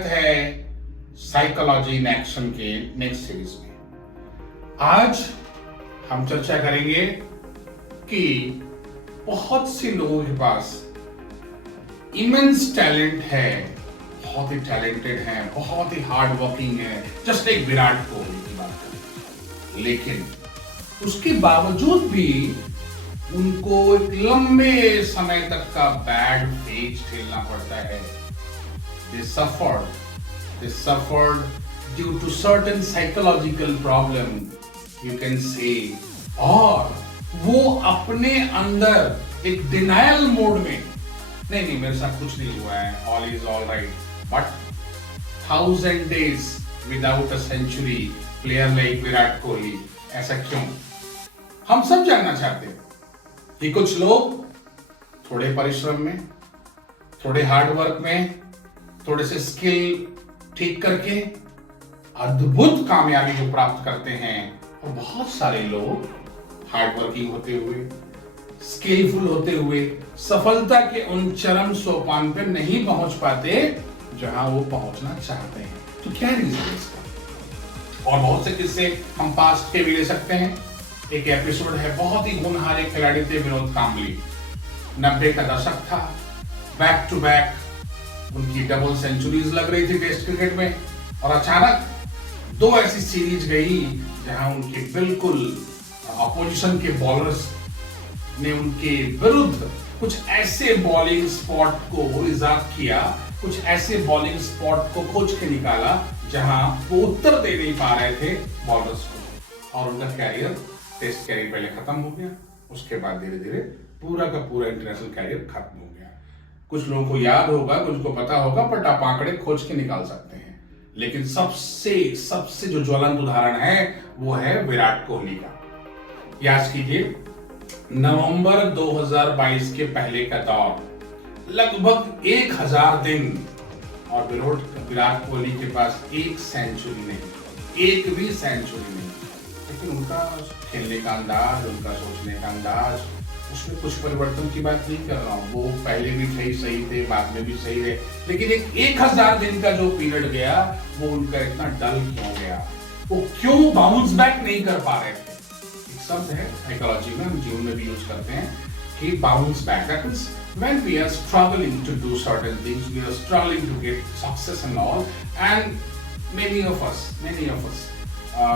स्वागत है psychology in action के नेक्स्ट सीरीज में। आज हम चर्चा करेंगे कि बहुत से लोगों के पास इमेंस टैलेंट है, बहुत ही टैलेंटेड है, बहुत ही हार्ड वर्किंग है, जस्ट एक विराट कोहली की बात करें, लेकिन उसके बावजूद भी उनको एक लंबे समय तक का बैड फेज झेलना पड़ता है। They suffered due to certain psychological problem, you can say, और वो अपने अंदर एक डिनायल मोड में, नहीं मेरे साथ कुछ नहीं हुआ है, all is all right, but 1000 days without a century, player like Virat Kohli, ऐसा क्यों? हम सब जानना चाहते हैं कि कुछ लोग थोड़े परिश्रम में, थोड़े हार्ड वर्क में, थोड़े से स्किल ठीक करके अद्भुत कामयाबी को प्राप्त करते हैं, और बहुत सारे लोग हार्ड वर्किंग होते हुए, स्किलफुल होते हुए सफलता के उन चरम सोपान पर नहीं पहुंच पाते जहां वो पहुंचना चाहते हैं। तो क्या रीजन है इसका? और बहुत से किस्से हम पास्ट के भी ले सकते हैं। एक एपिसोड है, बहुत ही होनहार एक खिलाड़ी थे विनोद कांबली, 90 का दशक था, बैक टू बैक उनकी डबल सेंचुरीज लग रही थी टेस्ट क्रिकेट में, और अचानक दो ऐसी सीरीज गई जहां उनके बिल्कुल अपोजिशन के बॉलर्स ने उनके विरुद्ध कुछ ऐसे बॉलिंग स्पॉट को इजाद किया, कुछ ऐसे बॉलिंग स्पॉट को खोज के निकाला जहां वो उत्तर दे नहीं पा रहे थे बॉलर्स को, और उनका कैरियर, टेस्ट कैरियर पहले खत्म हो गया, उसके बाद धीरे धीरे पूरा का पूरा इंटरनेशनल कैरियर खत्म हो गया। कुछ लोगों को याद होगा, कुछ को पता होगा, बट आप आंकड़े खोज के निकाल सकते हैं। लेकिन सबसे जो ज्वलंत उदाहरण है वो है विराट कोहली का। याद कीजिए, नवंबर 2022 के पहले का दौर, लगभग 1000 दिन, और विराट कोहली के पास एक सेंचुरी नहीं, एक भी सेंचुरी नहीं, लेकिन उनका खेलने का अंदाज, उनका सोचने का अंदाज, उसमें कुछ परिवर्तन की बात नहीं कर रहा हूँ, वो पहले भी सही थे, बाद में भी सही रहे, लेकिन एक 1000 दिन का जो पीरियड गया वो उनका इतना डल क्यों गया, वो क्यों बाउंस बैक नहीं कर पा रहे थे? एक शब्द है साइकोलॉजी में, हम जीवन में भी यूज करते हैं कि bounce back, that means when we are struggling to do certain things, we are struggling to get success and all, and many of us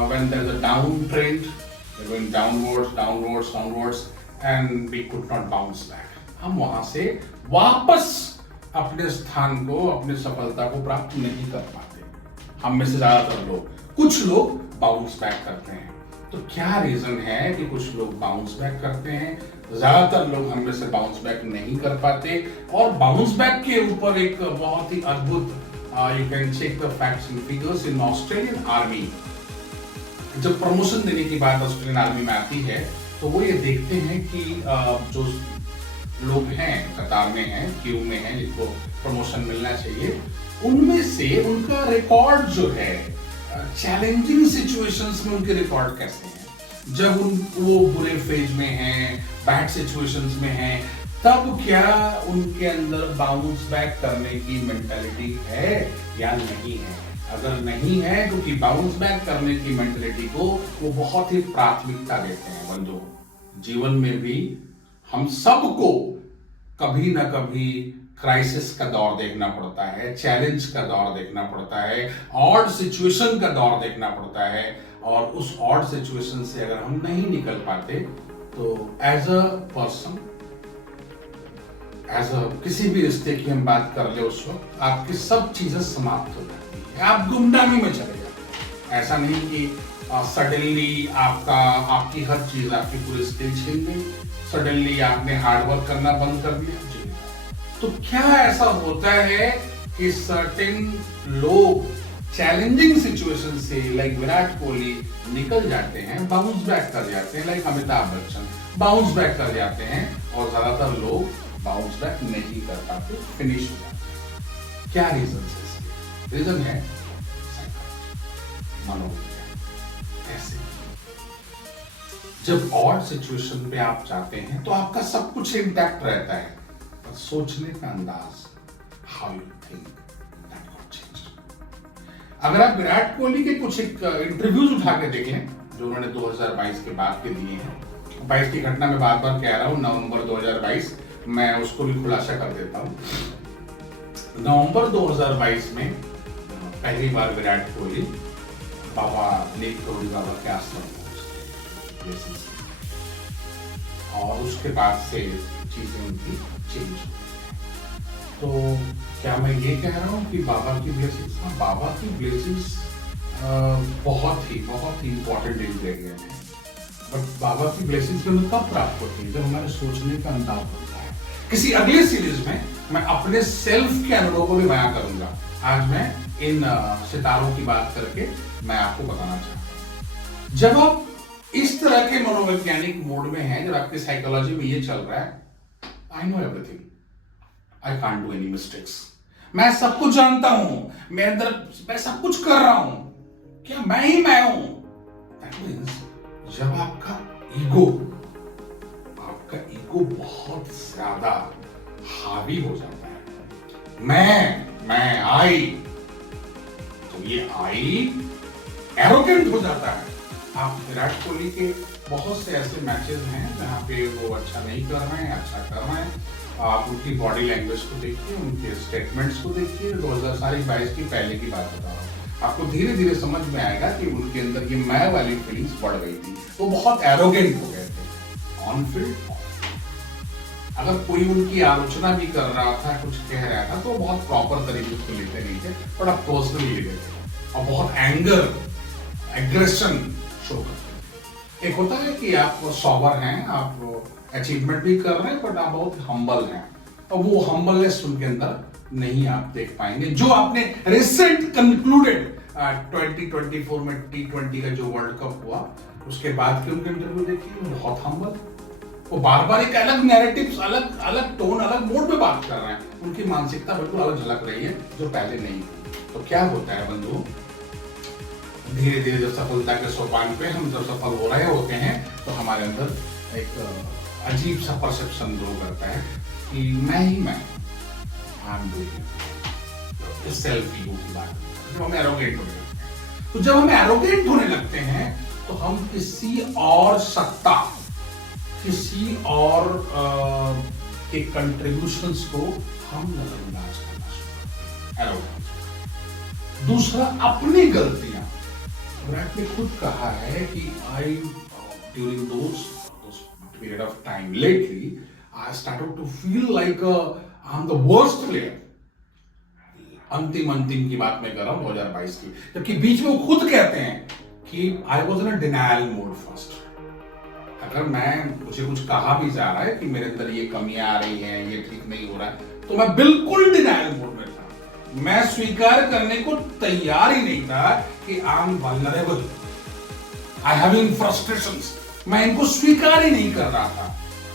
when there's a downtrend, we're going downwards and we could not bounce back, हम वहां से वापस अपने स्थान को, अपने सफलता को प्राप्त नहीं कर पाते। हम में से ज्यादातर लोग, कुछ लोग बाउंस बैक करते हैं। तो क्या रीजन है कि कुछ लोग बाउंस बैक करते हैं, ज्यादातर लोग हम में से बाउंस बैक नहीं कर पाते? और बाउंस बैक के ऊपर एक बहुत ही अद्भुत, you can check the facts and figures in Australian army. जब प्रमोशन देने की बात ऑस्ट्रेलियन आर्मी में आती है तो वो ये देखते हैं कि जो लोग हैं, कतार में हैं, क्यू में हैं, जिनको प्रमोशन मिलना चाहिए, उनमें से उनका रिकॉर्ड जो है, चैलेंजिंग सिचुएशंस में उनके रिकॉर्ड कैसे हैं। जब वो बुरे फेज में हैं, बैड सिचुएशंस में हैं, तब क्या उनके अंदर बाउंस बैक करने की मेंटालिटी है या नहीं है? अगर नहीं है, क्योंकि बाउंस बैक करने की मेंटालिटी को वो बहुत ही प्राथमिकता देते हैं। बंधुओं, जीवन में भी हम सबको कभी ना कभी क्राइसिस का दौर देखना पड़ता है, चैलेंज का दौर देखना पड़ता है, ऑड सिचुएशन का दौर देखना पड़ता है, और उस ऑड सिचुएशन से अगर हम नहीं निकल पाते तो एज अ पर्सन, किसी भी रिश्ते की हम बात कर ले, उस वक्त आपकी सब चीजें समाप्त हो जाती है, आप गुमनामी में चले जाते हैं। ऐसा नहीं कि सडनली आपकी हर चीज, आपकी पूरी स्किल छीन गई, सडनली आपने हार्ड वर्क करना बंद कर दिया। तो क्या ऐसा होता है कि सर्टेन लोग चैलेंजिंग सिचुएशन से, लाइक विराट कोहली, निकल जाते हैं, बाउंस बैक कर जाते हैं, like Amitabh Bachchan bounce back कर जाते हैं, और ज्यादातर लोग बाउंस बैक नहीं कर पाते, फिनिश हो जाते हैं। क्या रीजन है इसके? रीजन है मनोविज्ञान। कैसे? जब ऑड सिचुएशन पे आप जाते हैं तो आपका सब कुछ इंटैक्ट रहता है, पर सोचने का अंदाज, how you think, that got changed. अगर आप विराट कोहली के कुछ एक इंटरव्यूज उठा के देख लें जो उन्होंने 2022 के बाद के दिए हैं, 22 की घटना में बार बार कह रहा हूँ, नवंबर 2022 मैं उसको भी खुलासा कर देता हूँ। नवंबर 2022 में पहली बार विराट कोहली बाबा नील करोड़ी बाबा के आश्रम पहुंचे और उसके बाद से चीजें उनकी चेंज हो गई। तो क्या मैं ये कह रहा हूँ कि बाबा की ब्लेसिंग्स, बाबा की ब्लेसिंग्स बहुत ही इंपॉर्टेंट इंग्रेडिएंट है। बट बाबा की ब्लेसिंग्स हमें कब प्राप्त होती है? जब हमारे सोचने का अंदाज होता है। किसी अगले सीरीज में मैं अपने सेल्फ के अनुभव को भी बयां करूंगा। आज मैं इन सितारों की बात करके मैं आपको बताना चाहता हूं, जब आप इस तरह के मनोवैज्ञानिक मोड में हैं, जब आपकी साइकोलॉजी में ये चल रहा है, I know everything, I can't do any mistakes, मैं सब कुछ जानता हूं, मेरे अंदर मैं सब कुछ कर रहा हूं, क्या मैं ही मैं हूं? दैट मींस जब आपका ईगो बहुत ज्यादा हावी हो जाता है, मैं आई, तो ये आई एरोगेंट हो जाता है। आप विराट कोहली के बहुत से ऐसे मैचेस हैं जहां पे वो अच्छा नहीं कर रहे हैं, अच्छा कर रहे हैं। आप उनकी बॉडी लैंग्वेज को देखिए, उनके स्टेटमेंट्स को देखिए। 2022 की पहले की बात बता रहा हूँ, आपको धीरे धीरे समझ में आएगा कि उनके अंदर ये मैं वाली फीलिंग्स बढ़ गई थी, वो बहुत एरोगेंट हो गए थे ऑन फील्ड। अगर कोई उनकी आलोचना भी कर रहा था, कुछ कह रहा था, तो बहुत प्रॉपर तरीके से लेते नहीं थे, बड़ा पर्सनली लेते थे और बहुत एंगर, एग्रेशन शो करते थे। एक होता है कि आप सॉबर हैं, आप अचीवमेंट भी कर रहे हैं, बट आप बहुत हम्बल हैं, और वो हम्बलनेस उनके अंदर नहीं आप देख पाएंगे। जो आपने रिसेंट कंक्लूडेड 2024 में T20 का जो वर्ल्ड कप हुआ, उसके बाद के उनके इंटरव्यू देखिए, वो बहुत हम्बल, वो बार बार एक अलग नैरेटिव्स, अलग टोन, अलग मोड में बात कर रहे हैं। उनकी मानसिकता बिल्कुल अलग झलक रही है जो पहले नहीं थी। तो क्या होता है बंधु, धीरे धीरे जब सफलता के सोपान पे हम जब सफल हो रहे होते हैं, तो हमारे अंदर एक अजीब सा परसेप्शन ग्रो करता है कि मैं ही मैं, सेल्फ ईगो की बात, जब हम एरोगेंट होने लगते हैं। तो जब हम एरोगेंट होने लगते हैं तो हम किसी और सत्ता, किसी और के कंट्रीब्यूशंस को हम नजरअंदाज करना शुरू करते हैं। दूसरा, अपनी गलतियां। विराट ने खुद कहा है कि I during those period of time lately I started to feel like I am the worst player. अंतिम की बात मैं कर रहा हूं 2022 की, जबकि बीच में वो खुद कहते हैं कि I was in a denial mode first. अगर मुझे कुछ कहा भी जा रहा है कि मेरे अंदर ये कमियां आ रही हैं, ये ठीक नहीं हो रहा है, तो मैं बिल्कुल डिनायल मोड में था। मैं स्वीकार करने को तैयार ही नहीं था कि I am vulnerable, I having frustrations. मैं इनको स्वीकार ही नहीं कर रहा था।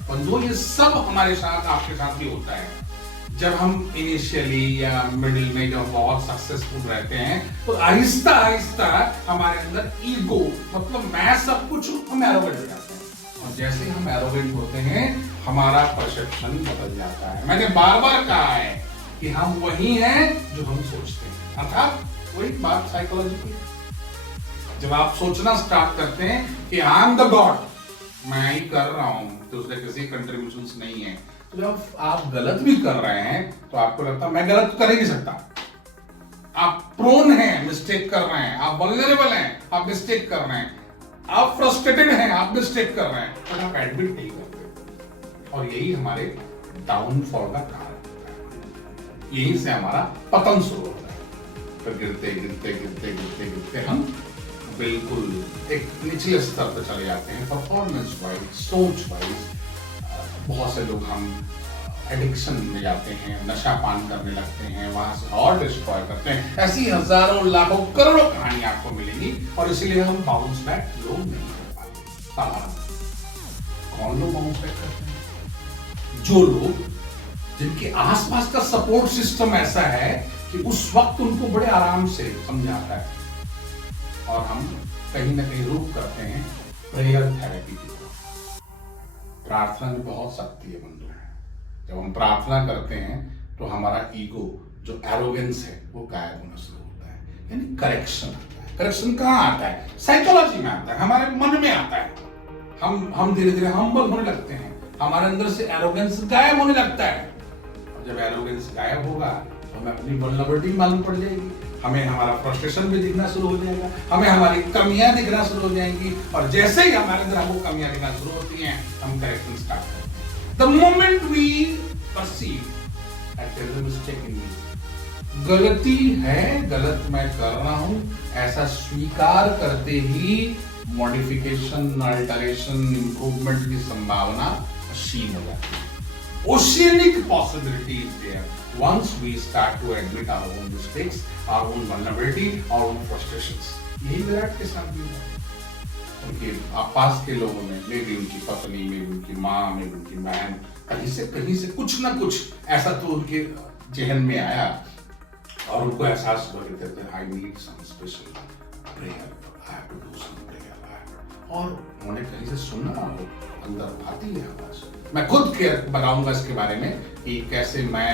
बंधुओं, ये सब हमारे साथ, आपके साथ भी होता है। जब हम इनिशियली या मिडिल में जब बहुत सक्सेसफुल रहते हैं, तो आहिस्ता आहिस्ता हमारे अंदर ईगो, मतलब मैं सब कुछ हूं, हम एरोगेंट हो जाते हैं। और जैसे हम एरोगेंट होते हैं, हमारा परसेप्शन बदल जाता है। मैंने बार बार कहा है कि हम वही हैं जो हम सोचते हैं, अर्थात वही बात साइकोलॉजी की। जब आप सोचना स्टार्ट करते हैं कि आई एम द गॉड, मैं ही कर रहा हूं, दूसरे किसी कंट्रीब्यूशंस नहीं है, तो जब आप गलत भी कर रहे हैं तो आपको लगता है मैं गलत कर ही नहीं सकता। आप प्रोन हैं, मिस्टेक कर रहे हैं, आप वल्नरेबल हैं, आप मिस्टेक कर रहे हैं, आप फ्रस्ट्रेटेड हैं, आप मिस्टेक कर रहे हैं, पर आप एडमिट नहीं करते। और यही हमारे डाउनफॉल का कारण होता है, यहीं से हमारा पतन शुरू होता है। फिर गिरते गिरते गिरते गिरते गिरते हम बिल्कुल एक निचले स्तर पर चले जाते हैं, परफॉर्मेंस वाइज, सोच वाइज। बहुत से लोग हम एडिक्शन में जाते हैं, नशा पान करने लगते हैं, वहां से और डिस्ट्रॉय करते हैं। ऐसी हजारों लाखों करोड़ों कहानी आपको मिलेंगी, और इसीलिए हम बाउंस बैक लोग नहीं कर पाते। कौन लोग बाउंस बैक करते हैं? जो लोग जिनके आसपास का सपोर्ट सिस्टम ऐसा है कि उस वक्त उनको बड़े आराम से समझाता है, और हम कहीं ना कहीं रुक करते हैं प्रेयर थेरेपी की। प्रार्थना में बहुत शक्ति है बंधु। जब हम प्रार्थना करते हैं तो हमारा ईगो, जो एरोगेंस है, वो गायब होना शुरू होता है, यानी करेक्शन आता है। करेक्शन कहाँ आता है? साइकोलॉजी में आता है, हमारे मन में आता है। हम धीरे धीरे हम्बल होने लगते हैं, हमारे अंदर से एरोगेंस गायब होने लगता है। और जब एरोगेंस गायब होगा तो हमें अपनी वल्नरेबिलिटी मालूम पड़ जाएगी, हमें हमारा फ्रस्ट्रेशन भी दिखना शुरू हो जाएगा, हमें हमारी कमियां दिखना शुरू हो जाएंगी। और जैसे ही हमारे अंदर हमको कमियां दिखना शुरू होती हैं, हम करेक्शन स्टार्ट करते हैं। The moment we perceive that there is a mistake in me, गलती है, गलत मैं कर रहा हूं, ऐसा स्वीकार करते ही मॉडिफिकेशन, अल्टरेशन, इंप्रूवमेंट की संभावना क्षीण हो जाती है। Oceanic possibilities there once we start to admit our own mistakes, our own vulnerability, our own frustrations. यही विराट के साथ भी हुआ। उनके पास के लोगों में, मे भी उनकी पत्नी, मे भी उनकी माँ, मे भी उनकी बहन, कहीं से कुछ ना कुछ ऐसा तो उनके जहन में आया और उनको एहसास हुआ कि I need some special prayer, I have to do some prayer, और उन्होंने कहीं से सुना, अंदर आती है आवाज। मैं खुद बताऊंगा इसके बारे में कि कैसे मैं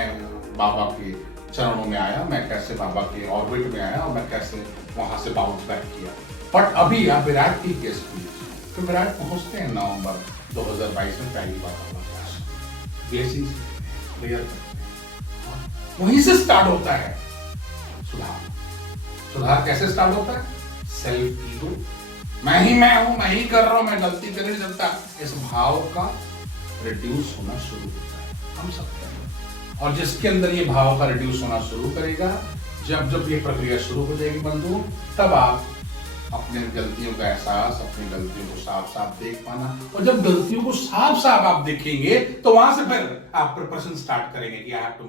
बाबा के चरणों में आया, मैं कैसे बाबा के ऑर्बिट में आया और मैं कैसे वहां से बाउंस बैक किया। बट अभी आप विराट की केस तो विराट पहुंचते हैं नवंबर 2022 में पहली बार ब्लेसिंग्स क्लियर करते हैं, वहीं से स्टार्ट होता है सुधार। सुधार कैसे स्टार्ट होता है? सेल्फ ईगो, मैं हूं, मैं ही कर रहा हूं, मैं गलती कर नहीं सकता, इस भाव का रिड्यूस होना शुरू होता है, हम सब करेंगे। और जिसके अंदर ये भाव का रिड्यूस होना शुरू करेगा, जब ये प्रक्रिया शुरू हो जाएगी बंधुओं, तब आप अपने गलतियों का एहसास, अपनी गलतियों को साफ साफ देख पाना। और जब गलतियों को साफ साफ आप देखेंगे तो वहां से फिर आप प्रिपरेशन स्टार्ट करेंगे कि I have to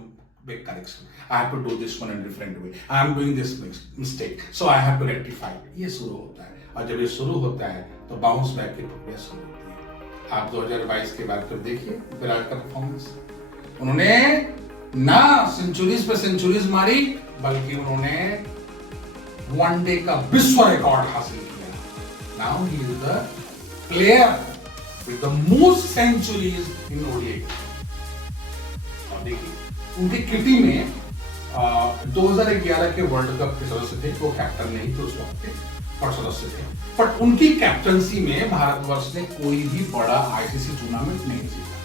make correction, I have to do this one in different way, I am doing this mistake, so I have to rectify. ये शुरू होता है, और जब ये शुरू होता है तो बाउंस बैक की प्रक्रिया शुरू होती है। आप 2022 के बाद फिर देखिए विराट का परफॉर्मेंस, उन्होंने ना सेंचुरीज पे सेंचुरीज मारी, बल्कि उन्होंने वनडे का विश्व रिकॉर्ड हासिल किया। Now he is the player with the most centuries in ODI. और देखिए उनके किटी में 2011 के वर्ल्ड कप के सदस्य थे, वो कैप्टन नहीं थे उस वक्त के, और सदस्य थे। बट उनकी कैप्टनसी में भारतवर्ष ने कोई भी बड़ा आईसीसी टूर्नामेंट नहीं जीता।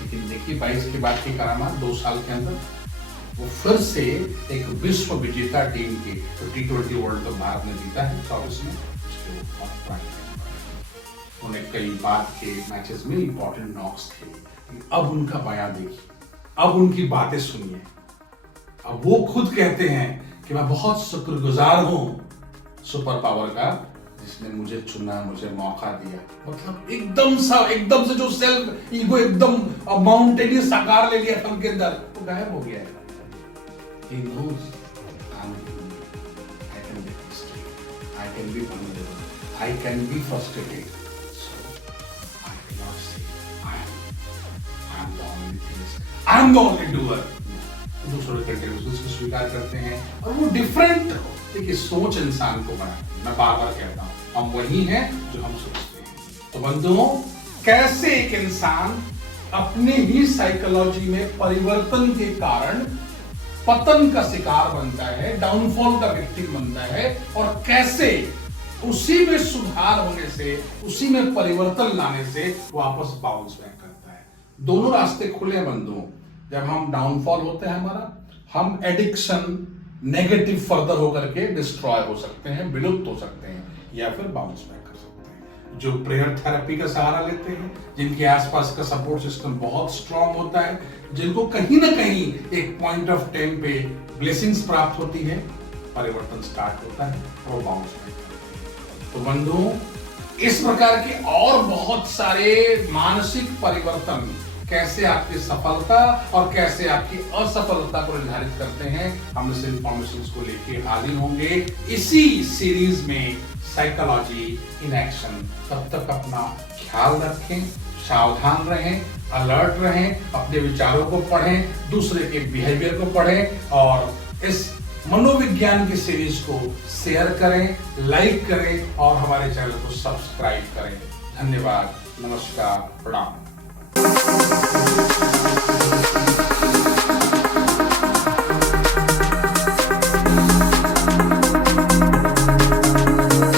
लेकिन देखिए 22 के बाद की करामात, 2 साल के अंदर वो फिर से एक विश्व विजेता टीम के T20 वर्ल्ड कप भारत ने जीता है 24 में। उन्हें कई बार के मैचेस में इंपॉर्टेंट नॉक्स थे। अब उनका बयान देखिए, अब उनकी बातें सुनिए। अब वो खुद कहते हैं कि मैं बहुत शुक्रगुजार हूं सुपर पावर का, जिसने मुझे चुना, मुझे मौका दिया। मतलब एकदम से जो सेल्फ ईगो एकदम माउंटेनियस साकार ले लिया था उनके अंदर, वो गायब हो गया है। He knows I can be frustrated, I can be vulnerable, I can be frustrated. So I cannot say I am the only thing, I am the only doer. दूसरों के कंट्रीब्यूशंस को स्वीकार करते हैं और वो डिफरेंट देखिए सोच इंसान को बनाती है। मैं बार-बार कहता हूँ, हम वही हैं जो हम सोचते हैं। तो बंधुओं, कैसे एक इंसान अपने ही साइकोलॉजी में परिवर्तन के कारण पतन का शिकार बनता है, डाउनफॉल का विक्टिम बनता है, और कैसे उसी में सुधार होने से, उसी में परिवर्तन लाने से वापस बाउंस बैक करता है। दोनों रास्ते खुले बंधुओं। जब हम डाउनफॉल होते हैं हमारा, हम एडिक्शन नेगेटिव फर्दर होकर के डिस्ट्रॉय हो सकते हैं, विलुप्त हो सकते हैं, या फिर बाउंस बैक कर सकते हैं। जो प्रेयर थेरेपी का सहारा लेते हैं, जिनके आसपास का सपोर्ट सिस्टम बहुत स्ट्रांग होता है, जिनको कहीं ना कहीं एक पॉइंट ऑफ टाइम पे ब्लेसिंग्स प्राप्त होती है, परिवर्तन स्टार्ट होता है और बाउंस बैक करते हैं। तो बंधुओं, इस प्रकार के और बहुत सारे मानसिक परिवर्तन कैसे आपकी सफलता और कैसे आपकी असफलता को निर्धारित करते हैं, हम इस इंफॉर्मेशन को लेके हाजिर होंगे इसी सीरीज में, साइकोलॉजी इन एक्शन। तब तक अपना ख्याल रखें, सावधान रहें, अलर्ट रहें, अपने विचारों को पढ़ें, दूसरे के बिहेवियर को पढ़ें, और इस मनोविज्ञान की सीरीज को शेयर करें, लाइक करें और हमारे चैनल को सब्सक्राइब करें। धन्यवाद, नमस्कार, प्रणाम।